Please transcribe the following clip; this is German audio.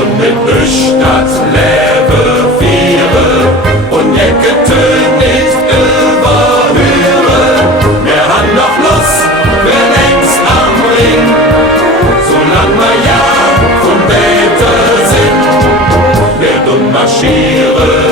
und mit Östadt lebe Viere und Jeckete nicht überhören. Wir haben noch Lust, wir längst am Ring, solang wir ja vom Bete sind. Wir marschieren